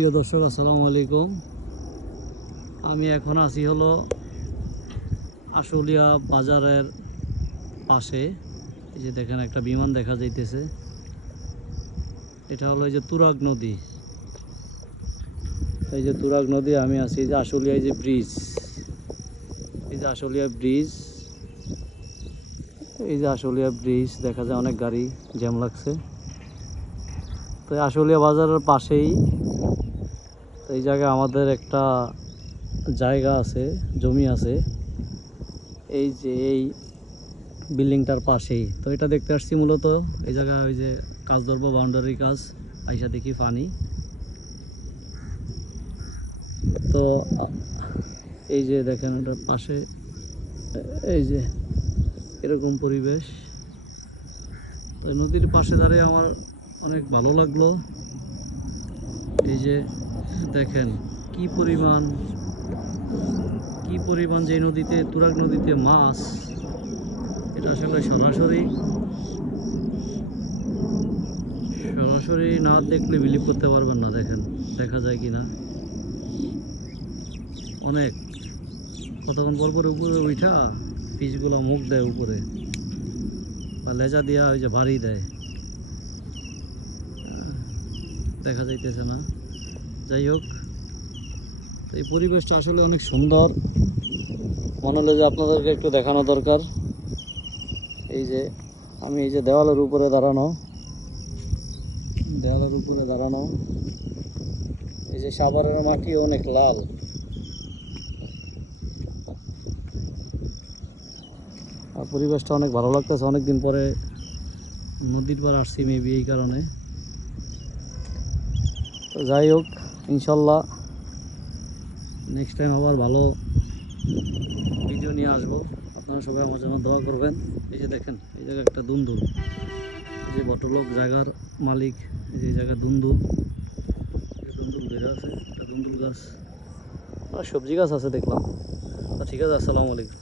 প্রিয় দর্শক, আসসালামু আলাইকুম। আমি এখন আছি হলো আশুলিয়া বাজারের পাশে। এই যে দেখেন একটা বিমান দেখা যাইতেছে। এটা হলো এই যে তুরাগ নদী। এই যে তুরাগ নদী, আমি আছি এই যে আশুলিয়া, এই যে ব্রিজ, এই যে আশুলিয়া ব্রিজ, এই যে আশুলিয়া ব্রিজ দেখা যায় অনেক গাড়ি জ্যাম লাগছে। তো আশুলিয়া বাজারের পাশেই এই জায়গায় আমাদের একটা জায়গা আছে, জমি আছে, এই যে এই বিল্ডিংটার পাশেই। তো এটা দেখতে আসছি মূলত এই জায়গায় ওই যে কাজ ধরবো, বাউন্ডারি কাজ। আইসা দেখি পানি। তো এই যে দেখেন ওটার পাশে এই যে এরকম পরিবেশ। তো নদীর পাশে দাঁড়িয়ে আমার অনেক ভালো লাগলো। এই যে দেখেন কি পরিমাণ যে নদীতে, তুরাগ নদীতে মাছ, এটা আসলে সরাসরি না দেখলে বিলিভ করতে পারবেন না। দেখেন দেখা যায় কিনা, অনেক কতক্ষণ পর পর উপরে উঠা পিচগুলো মুখ দেয় উপরে, বা লেজা দিয়া ওই যে বাড়ি দেয়, দেখা যাইতেছে না। যাই হোক, তো এই পরিবেশটা আসলে অনেক সুন্দর। মনে হলো যে আপনাদেরকে একটু দেখানো দরকার। এই যে আমি এই যে দেওয়ালের উপরে দাঁড়ানো, এই যে সাভারের মাটি অনেক লাল। আর পরিবেশটা অনেক ভালো লাগতেছে। অনেকদিন পরে নদীর পাড়ে আসছি, মেবি এই কারণে। তো যাই হোক, ইনশাল্লাহ নেক্সট টাইম আবার ভালো ভিডিও নিয়ে আসবো। আপনারা সবাই আমার জন্য দোয়া করবেন। এই যে দেখেন এই জায়গায় একটা দুন্দুল, এই যে বটলোক জায়গার মালিক, এই যে জায়গায় দুন্দুল ধরে আছে, একটা দুন্দুল গাছ আর সবজি গাছ আছে দেখলাম। তো ঠিক আছে, আসসালামু আলাইকুম।